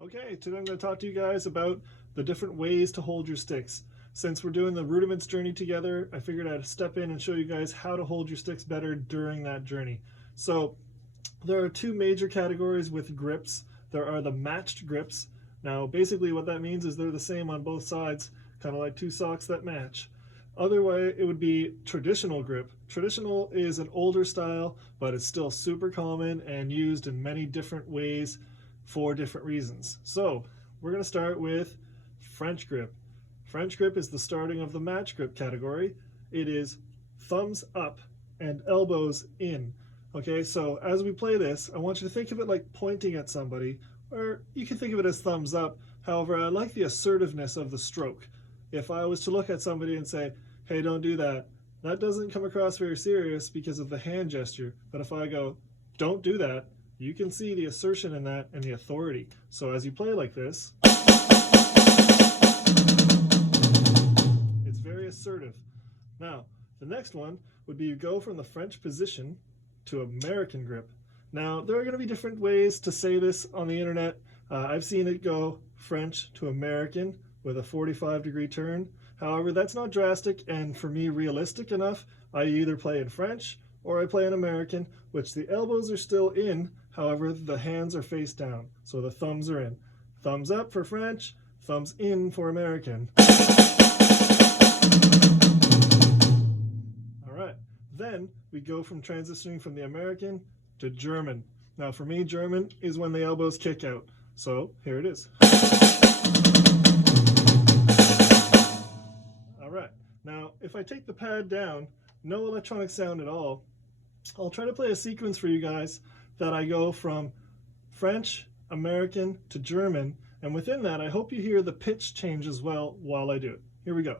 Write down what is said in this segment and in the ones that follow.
Okay, today I'm going to talk to you guys about the different ways to hold your sticks. Since we're doing the rudiments journey together, I figured I'd step in and show you guys how to hold your sticks better during that journey. So there are two major categories with grips. There are the matched grips. Now basically what that means is they're the same on both sides, kind of like two socks that match. Other way, it would be traditional grip. Traditional is an older style, but it's still super common and used in many different ways for different reasons. So we're going to start with French grip. French grip is the starting of the match grip category. It is thumbs up and elbows in. Okay, so as we play this, I want you to think of it like pointing at somebody, or you can think of it as thumbs up. However, I like the assertiveness of the stroke. If I was to look at somebody and say, hey, don't do that, that doesn't come across very serious because of the hand gesture. But if I go, don't do that, you can see the assertion in that and the authority. So as you play like this, it's very assertive. Now, the next one would be you go from the French position to American grip. Now, there are going to be different ways to say this on the internet. I've seen it go French to American with a 45-degree turn. However, that's not drastic and for me realistic enough. I either play in French or I play in American, which the elbows are still in. However, the hands are face down, so the thumbs are in. Thumbs up for French, thumbs in for American. All right, then we go from transitioning from the American to German. Now for me, German is when the elbows kick out. So here it is. All right, now if I take the pad down, no electronic sound at all, I'll try to play a sequence for you guys that I go from French, American to German, and within that I hope you hear the pitch change as well while I do it. Here we go.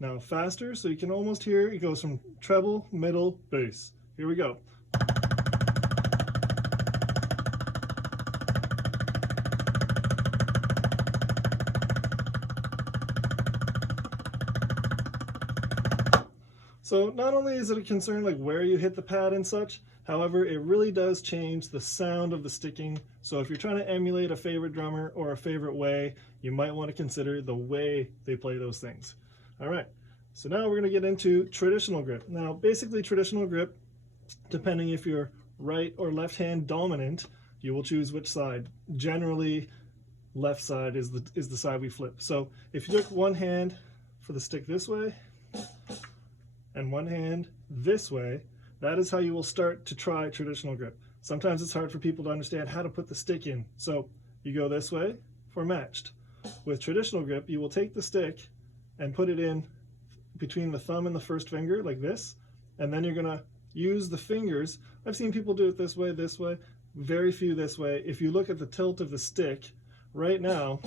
Now faster, so you can almost hear it goes from treble, middle, bass. Here we go. So not only is it a concern like where you hit the pad and such, however, it really does change the sound of the sticking. So if you're trying to emulate a favorite drummer or a favorite way, you might want to consider the way they play those things. All right, so now we're going to get into traditional grip. Now basically traditional grip, depending if you're right or left hand dominant, you will choose which side. Generally, left side is the side we flip. So if you took one hand for the stick this way, and one hand this way, that is how you will start to try traditional grip. Sometimes it's hard for people to understand how to put the stick in. So you go this way for matched. With traditional grip, you will take the stick and put it in between the thumb and the first finger like this, and then you're gonna use the fingers. I've seen people do it this way, very few this way. If you look at the tilt of the stick, right now,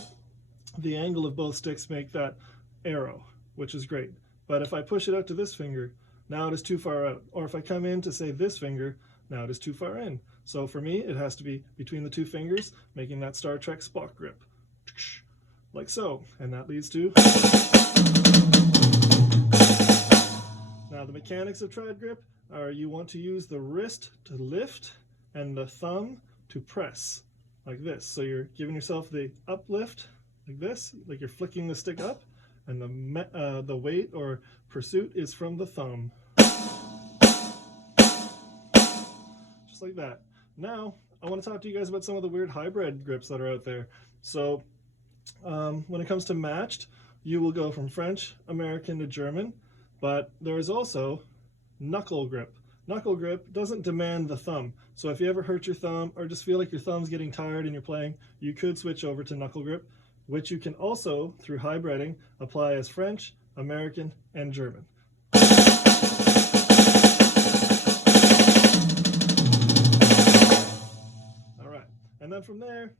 the angle of both sticks make that arrow, which is great. But if I push it out to this finger, now it is too far out. Or if I come in to say this finger, now it is too far in. So for me, it has to be between the two fingers, making that Star Trek Spock grip. Like so. And that leads to... Now the mechanics of Triad Grip are you want to use the wrist to lift and the thumb to press, like this. So you're giving yourself the uplift, like this, like you're flicking the stick up. And the weight or pursuit is from the thumb. Just like that. Now, I want to talk to you guys about some of the weird hybrid grips that are out there. So, when it comes to matched, you will go from French, American to German, but there is also knuckle grip. Knuckle grip doesn't demand the thumb. So if you ever hurt your thumb or just feel like your thumb's getting tired and you're playing, you could switch over to knuckle grip, which you can also, through hybriding, apply as French, American, and German. All right, and then from there,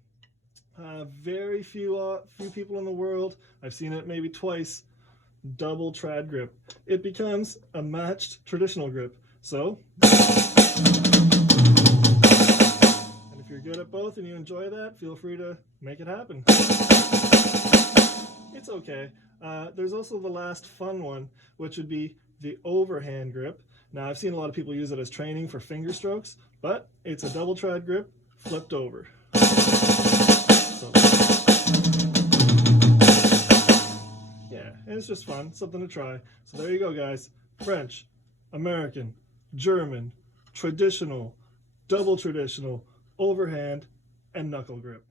very few people in the world, I've seen it maybe twice, double trad grip. It becomes a matched traditional grip. So, if you're good at both and you enjoy that, feel free to make it happen. It's okay. There's also the last fun one, which would be the Overhand Grip. Now, I've seen a lot of people use it as training for finger strokes, but it's a double triad grip flipped over. So, yeah, and it's just fun, something to try. So there you go, guys. French, American, German, traditional, double traditional, overhand, and knuckle grip.